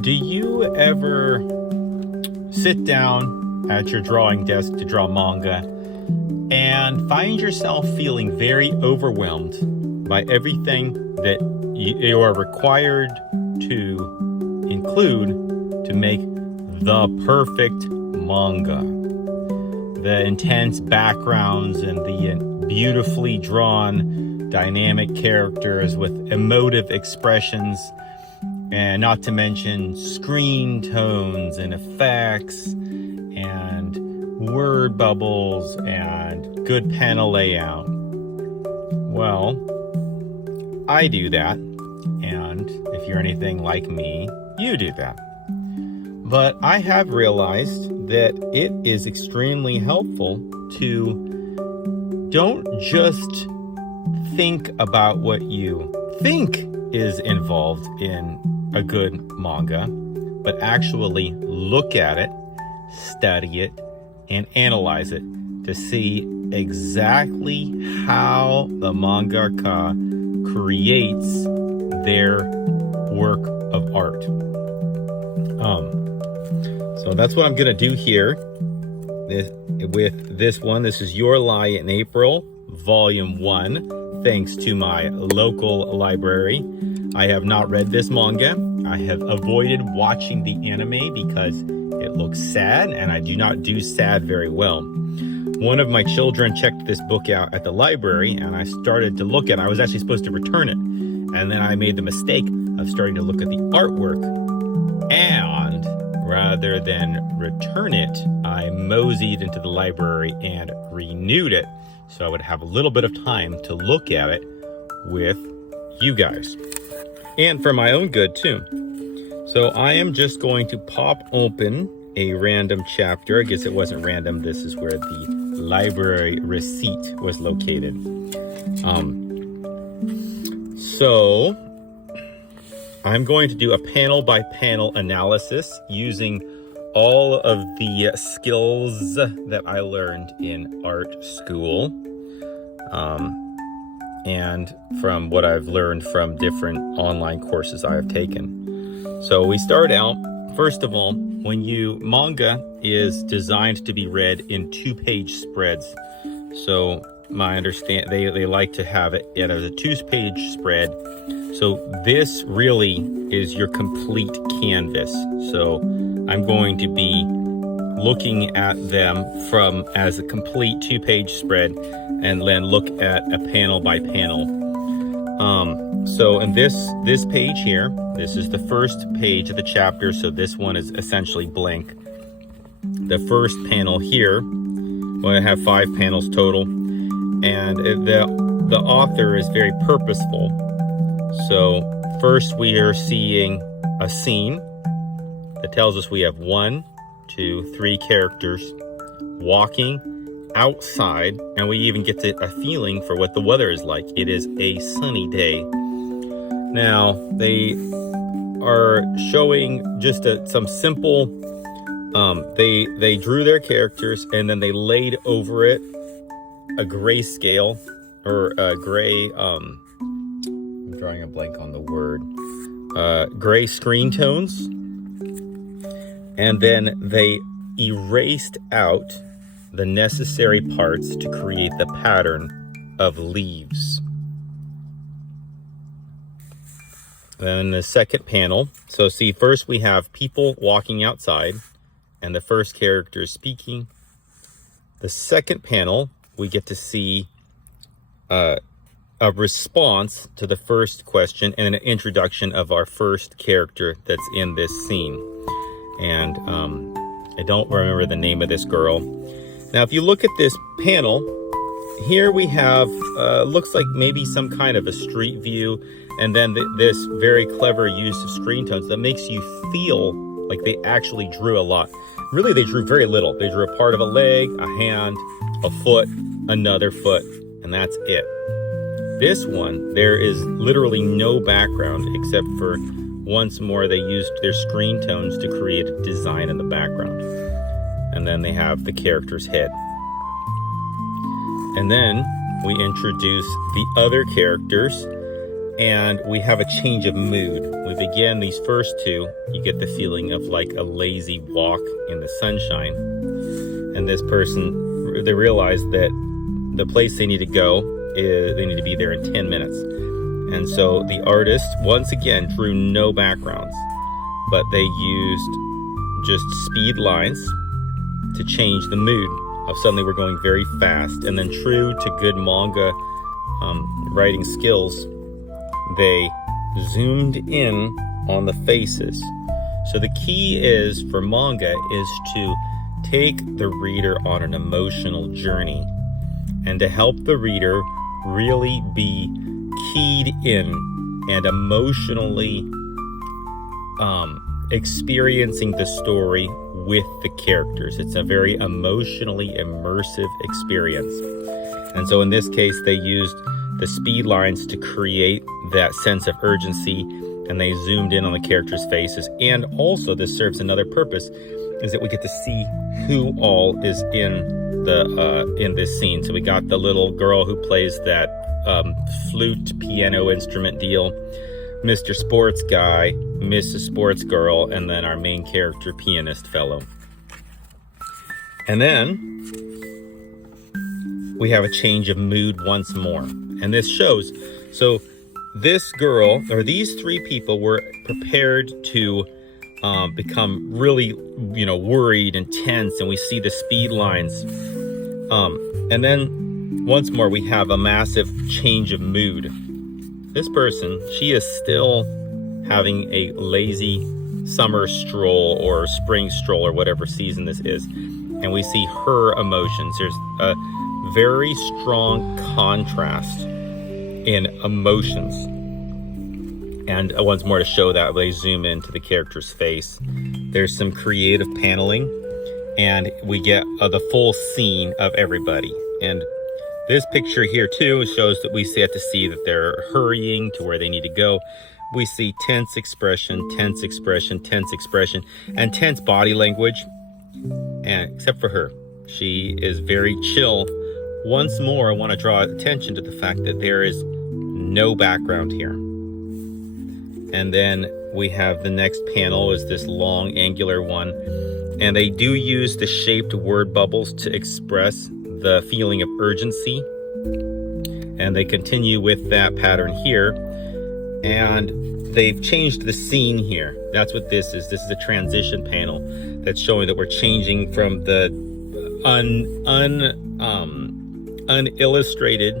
Do you ever sit down at your drawing desk to draw manga and find yourself feeling very overwhelmed by everything that you are required to include to make the perfect manga? The intense backgrounds and the beautifully drawn dynamic characters with emotive expressions, and not to mention screen tones and effects and word bubbles and good panel layout. Well, I do that, and if you're anything like me, you do that. But I have realized that it is extremely helpful to don't just think about what you think is involved in a good manga, but actually look at it, study it, and analyze it to see exactly how the mangaka creates their work of art. So that's what I'm gonna do here with this one. This is Your Lie in April, Volume 1, thanks to my local library. I have not read this manga. I have avoided watching the anime because it looks sad, and I do not do sad very well. One of my children checked this book out at the library, and I started to look at it. I was actually supposed to return it, and then I made the mistake of starting to look at the artwork, and rather than return it, I moseyed into the library and renewed it, so I would have a little bit of time to look at it with you guys. And for my own good too. So I am just going to pop open a random chapter. I guess it wasn't random. This is where the library receipt was located. So I'm going to do a panel by panel analysis using all of the skills that I learned in art school. And from what I've learned from different online courses I have taken. So we start out, first of all, manga is designed to be read in 2-page spreads. So they like to have it as a 2-page spread. So this really is your complete canvas. So I'm going to be looking at them as a complete 2-page spread, and then look at a panel by panel. So in this page here, this is the first page of the chapter, so this one is essentially blank. The first panel here, well, I have 5 panels total, and the author is very purposeful. So first we are seeing a scene that tells us we have 1, 2, 3 characters walking outside, and we even get a feeling for what the weather is like. It is a sunny day. Now they are showing just some simple they drew their characters, and then they laid over it a grayscale, or a gray I'm drawing a blank on the word, gray screen tones, and then they erased out the necessary parts to create the pattern of leaves. Then the second panel, so see, first we have people walking outside and the first character is speaking. The second panel, we get to see a response to the first question and an introduction of our first character that's in this scene. And I don't remember the name of this girl. Now, if you look at this panel, here we have, looks like maybe some kind of a street view, and then this very clever use of screen tones that makes you feel like they actually drew a lot. Really, they drew very little. They drew a part of a leg, a hand, a foot, another foot, and that's it. This one, there is literally no background except for, once more, they used their screen tones to create a design in the background. And then they have the character's head. And then we introduce the other characters, and we have a change of mood. We begin these first two, you get the feeling of like a lazy walk in the sunshine. And this person, they realize that the place they need to go is, they need to be there in 10 minutes. And so the artist, once again, drew no backgrounds, but they used just speed lines to change the mood of suddenly we're going very fast. And then true to good manga writing skills, they zoomed in on the faces. So the key is for manga is to take the reader on an emotional journey and to help the reader really be keyed in and emotionally experiencing the story with the characters. It's a very emotionally immersive experience. And so in this case, they used the speed lines to create that sense of urgency, and they zoomed in on the characters' faces. And also this serves another purpose, is that we get to see who all is in this scene. So we got the little girl who plays that flute piano instrument deal, Mr. Sports Guy, Mrs. Sports Girl, and then our main character pianist fellow. And then we have a change of mood once more. And this shows, so this girl, or these three people were prepared to become really, worried and tense, and we see the speed lines. And then once more, we have a massive change of mood. This person, she is still having a lazy summer stroll or spring stroll or whatever season this is. And we see her emotions. There's a very strong contrast in emotions. And once more, to show that, they zoom into the character's face. There's some creative paneling, and we get the full scene of everybody. And this picture here too shows that we get to see that they're hurrying to where they need to go. We see tense expression, tense expression, tense expression, and tense body language. And except for her, she is very chill. Once more, I want to draw attention to the fact that there is no background here. And then we have the next panel is this long angular one. And they do use the shaped word bubbles to express the feeling of urgency. And they continue with that pattern here. And they've changed the scene here. That's what this is. This is a transition panel that's showing that we're changing from the unillustrated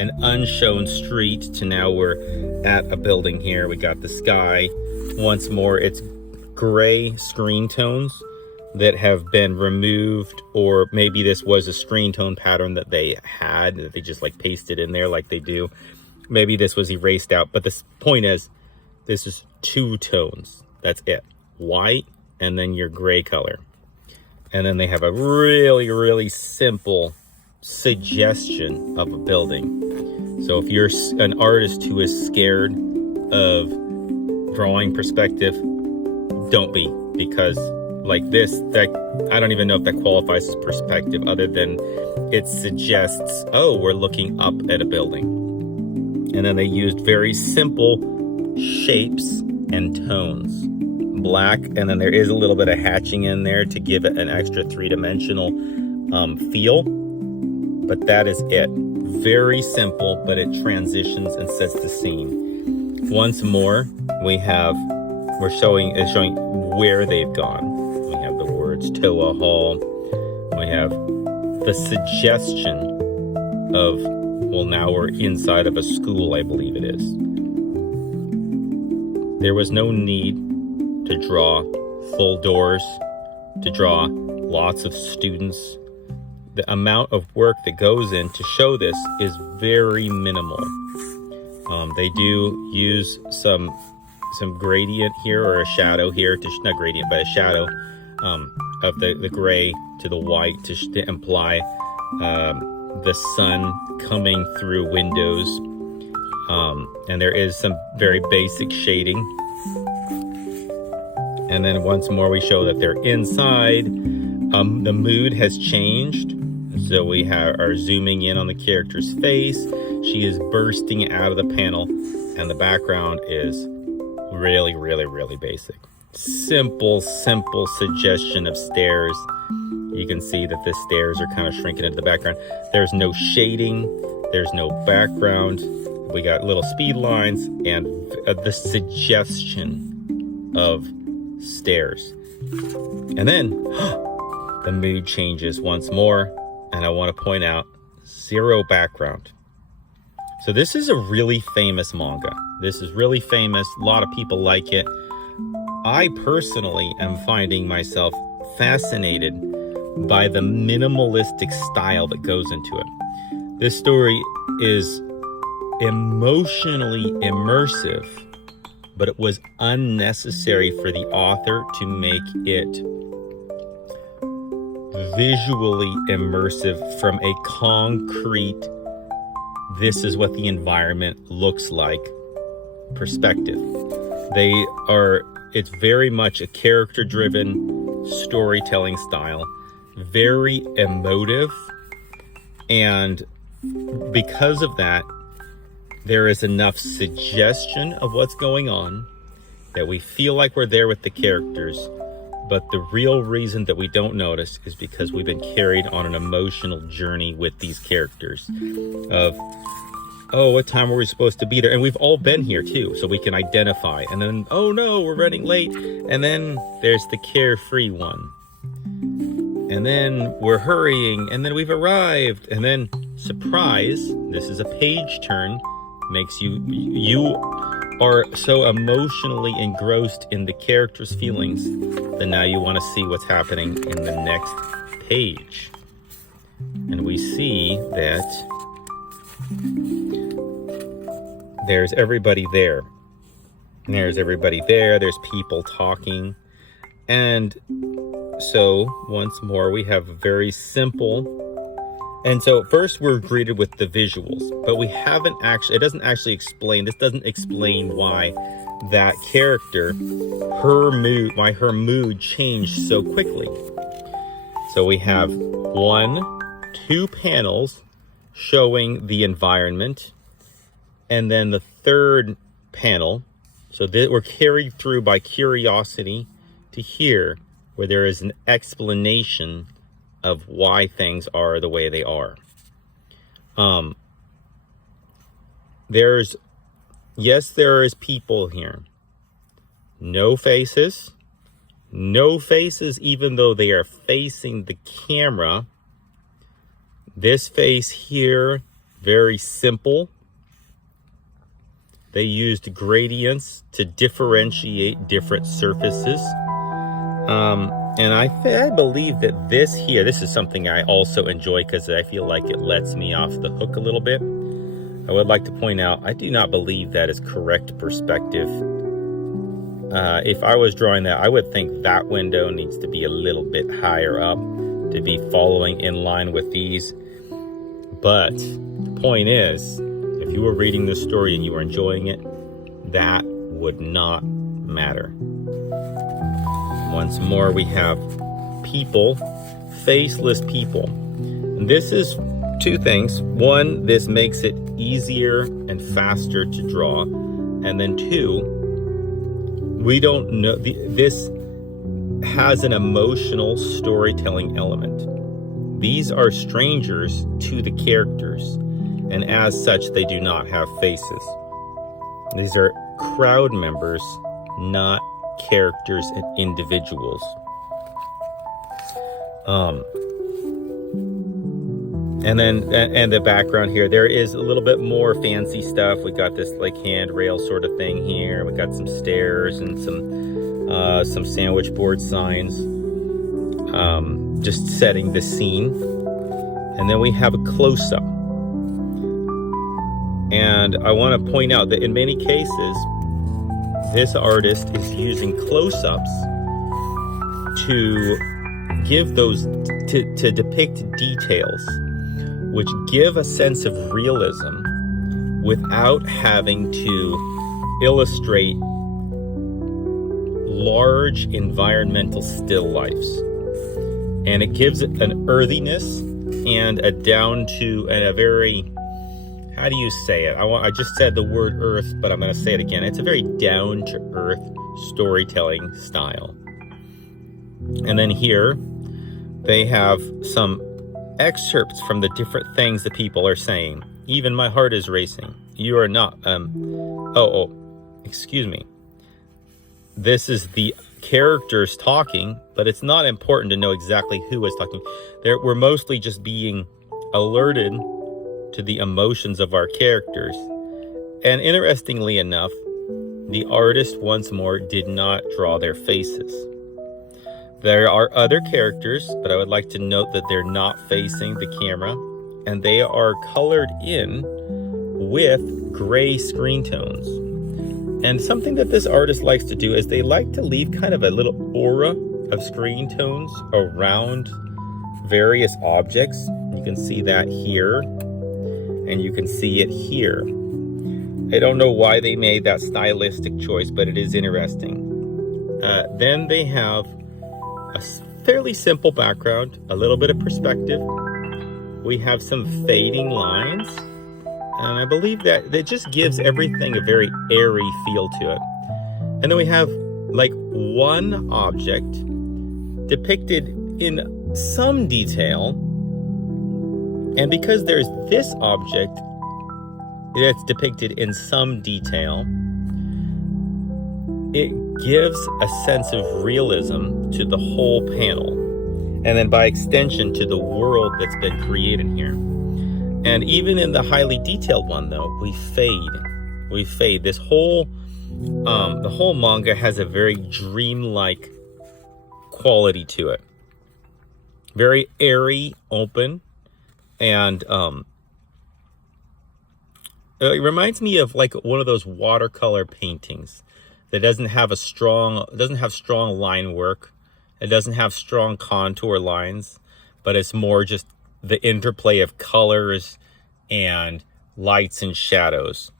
and unshown street to now we're at a building here. We got the sky. Once more, it's gray screen tones that have been removed, or maybe this was a screen tone pattern that they had, that they just like pasted in there like they do. Maybe this was erased out, but the point is, this is two tones. That's it. White and then your gray color. And then they have a really, really simple suggestion of a building. So if you're an artist who is scared of drawing perspective, don't be, because like this, that I don't even know if that qualifies as perspective, other than it suggests, oh, we're looking up at a building. And then they used very simple shapes and tones. Black, and then there is a little bit of hatching in there to give it an extra three-dimensional feel. But that is it. Very simple, but it transitions and sets the scene. Once more, it's showing where they've gone. We have the words Toa Hall. We have the suggestion of, well, now we're inside of a school, I believe it is. There was no need to draw full doors, to draw lots of students. The amount of work that goes in to show this is very minimal. They do use some gradient here, or a shadow here, not gradient, but a shadow of the gray to the white to imply the sun coming through windows. And there is some very basic shading. And then once more, we show that they're inside. The mood has changed. So we are zooming in on the character's face. She is bursting out of the panel, and the background is really, really, really basic. Simple suggestion of stairs. You can see that the stairs are kind of shrinking into the background. There's no shading, there's no background. We got little speed lines and the suggestion of stairs. And then the mood changes once more, and I want to point out zero background. So this is a really famous manga. This is really famous. A lot of people like it. I personally am finding myself fascinated by the minimalistic style that goes into it. This story is emotionally immersive, but it was unnecessary for the author to make it visually immersive from a concrete, this is what the environment looks like perspective. It's very much a character-driven storytelling style, very emotive, and because of that, there is enough suggestion of what's going on that we feel like we're there with the characters, but the real reason that we don't notice is because we've been carried on an emotional journey with these characters of, oh, what time were we supposed to be there? And we've all been here too, so we can identify. And then, oh no, we're running late. And then there's the carefree one. And then we're hurrying, and then we've arrived. And then, surprise, this is a page turn, makes you are so emotionally engrossed in the character's feelings that now you want to see what's happening in the next page. And we see that there's everybody there. There's everybody there. There's people talking. And so once more, we have a very simple. And so first we're greeted with the visuals, but we haven't actually, it doesn't actually explain, this doesn't explain why that character, why her mood changed so quickly. So we have 2 panels showing the environment, and then the third panel, so that we're carried through by curiosity to here, where there is an explanation of why things are the way they are. There is people here. No faces even though they are facing the camera. This face here, very simple. They used gradients to differentiate different surfaces. And I believe that this is something I also enjoy because I feel like it lets me off the hook a little bit. I would like to point out, I do not believe that is correct perspective. If I was drawing that, I would think that window needs to be a little bit higher up to be following in line with these. But the point is, if you were reading this story and you were enjoying it, that would not matter. Once more, we have people, faceless people. And this is 2 things. 1, this makes it easier and faster to draw. And then 2, we don't know, this has an emotional storytelling element. These are strangers to the characters, and as such, they do not have faces. These are crowd members, not characters and individuals. And the background here, there is a little bit more fancy stuff. We got this like handrail sort of thing here. We got some stairs and some sandwich board signs, just setting the scene. And then we have a close-up. And I want to point out that in many cases, this artist is using close-ups to give those, to depict details, which give a sense of realism without having to illustrate large environmental still lifes. And it gives it an earthiness and a down to and a very, how do you say it? I just said the word earth, but I'm going to say it again. It's a very down to earth storytelling style. And then here they have some excerpts from the different things that people are saying. Even my heart is racing. You are not, excuse me. This is the characters talking, but it's not important to know exactly who is talking. We're mostly just being alerted to the emotions of our characters. And interestingly enough, the artist once more did not draw their faces. There are other characters, but I would like to note that they're not facing the camera, and they are colored in with gray screen tones. And something that this artist likes to do is they like to leave kind of a little aura of screen tones around various objects. You can see that here, and you can see it here. I don't know why they made that stylistic choice, but it is interesting. Then they have a fairly simple background, a little bit of perspective. We have some fading lines, and I believe that just gives everything a very airy feel to it. And then we have like one object depicted in some detail, and because there's this object that's depicted in some detail, it gives a sense of realism to the whole panel, and then by extension to the world that's been created here. And even in the highly detailed one, though, we fade. This whole the whole manga has a very dreamlike quality to it, very airy, open, and it reminds me of like one of those watercolor paintings that doesn't have strong line work. It doesn't have strong contour lines, but it's more just the interplay of colors and lights and shadows.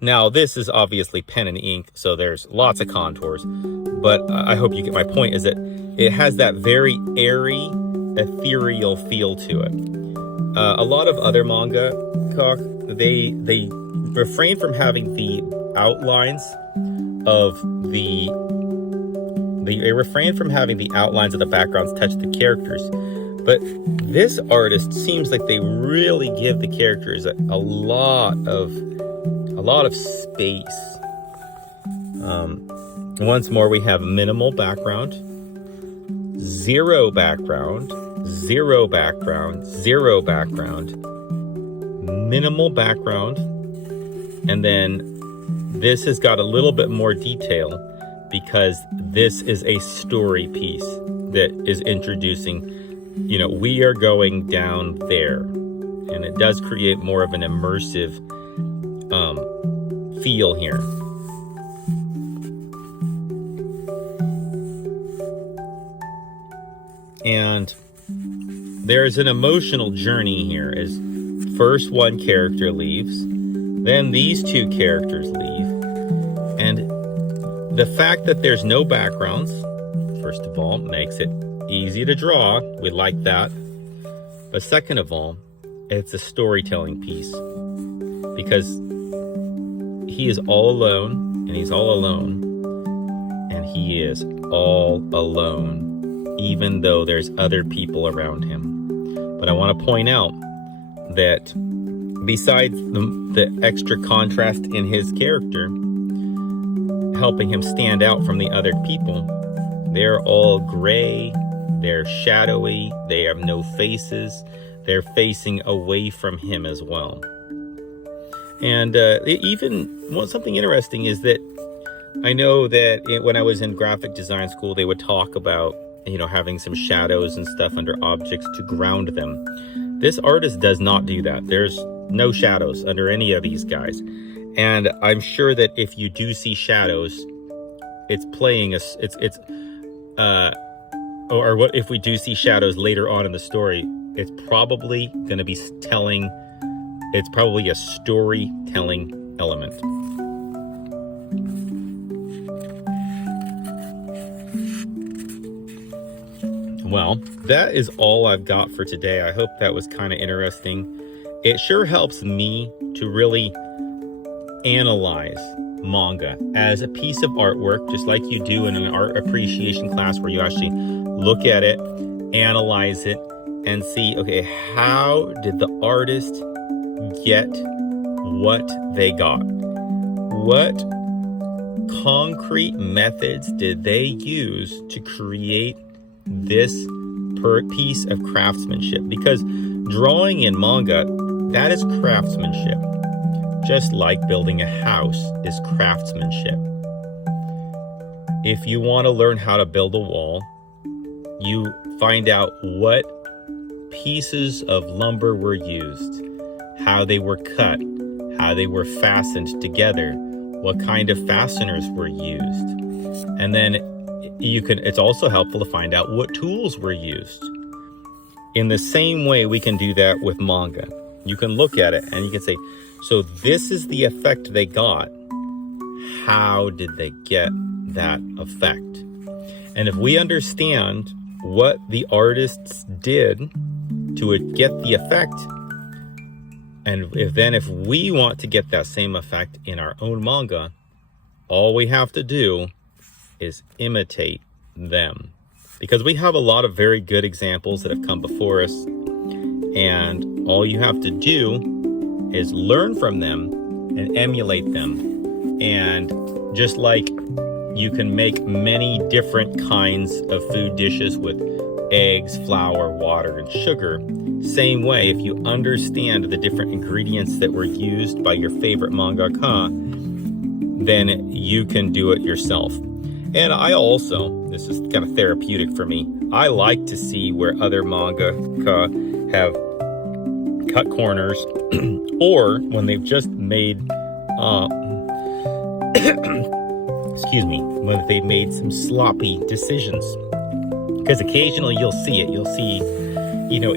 Now, this is obviously pen and ink, so there's lots of contours, but I hope you get my point, is that it has that very airy, ethereal feel to it. A lot of other manga, they refrain from having the outlines of they refrain from having the outlines of the backgrounds touch the characters. But this artist seems like they really give the characters a lot of space. Once more, we have minimal background, zero background, zero background, zero background, minimal background, and then this has got a little bit more detail because this is a story piece that is introducing, we are going down there, and it does create more of an immersive feel here. And there's an emotional journey here as first one character leaves, then these two characters leave, and the fact that there's no backgrounds, first of all, makes it easy to draw. We like that. But second of all, it's a storytelling piece because he is all alone, and he's all alone, and he is all alone, even though there's other people around him. But I want to point out that besides the extra contrast in his character, helping him stand out from the other people, they're all gray, they're shadowy, they have no faces, they're facing away from him as well. And something interesting is that I know that when I was in graphic design school, they would talk about, having some shadows and stuff under objects to ground them. This artist does not do that. There's no shadows under any of these guys. And I'm sure that if you do see shadows, it's playing if we do see shadows later on in the story, it's probably going to be it's probably a storytelling element. Well, that is all I've got for today. I hope that was kind of interesting. It sure helps me to really analyze manga as a piece of artwork, just like you do in an art appreciation class where you actually look at it, analyze it, and see, okay, how did the artist get what they got? What concrete methods did they use to create this piece of craftsmanship? Because drawing in manga, that is craftsmanship. Just like building a house is craftsmanship. If you want to learn how to build a wall, you find out what pieces of lumber were used, how they were cut, how they were fastened together, what kind of fasteners were used. And then it's also helpful to find out what tools were used. In the same way, we can do that with manga. You can look at it and you can say, so this is the effect they got. How did they get that effect? And if we understand what the artists did to get the effect, and if we want to get that same effect in our own manga, all we have to do is imitate them. Because we have a lot of very good examples that have come before us, and all you have to do is learn from them and emulate them. And just like you can make many different kinds of food dishes with eggs, flour, water, and sugar, same way, if you understand the different ingredients that were used by your favorite mangaka, then you can do it yourself. And I also, this is kind of therapeutic for me, I like to see where other mangaka have cut corners or when they've just made when they've made some sloppy decisions. Because occasionally you'll see it. You'll see,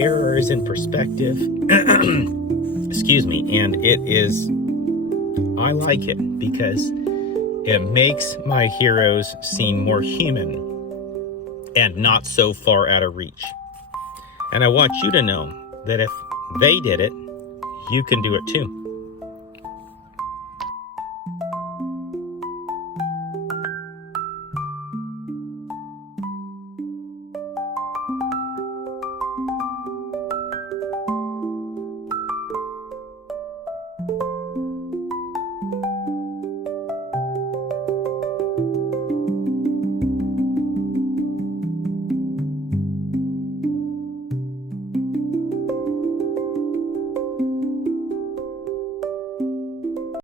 errors in perspective. And I like it because it makes my heroes seem more human and not so far out of reach. And I want you to know that if they did it, you can do it too.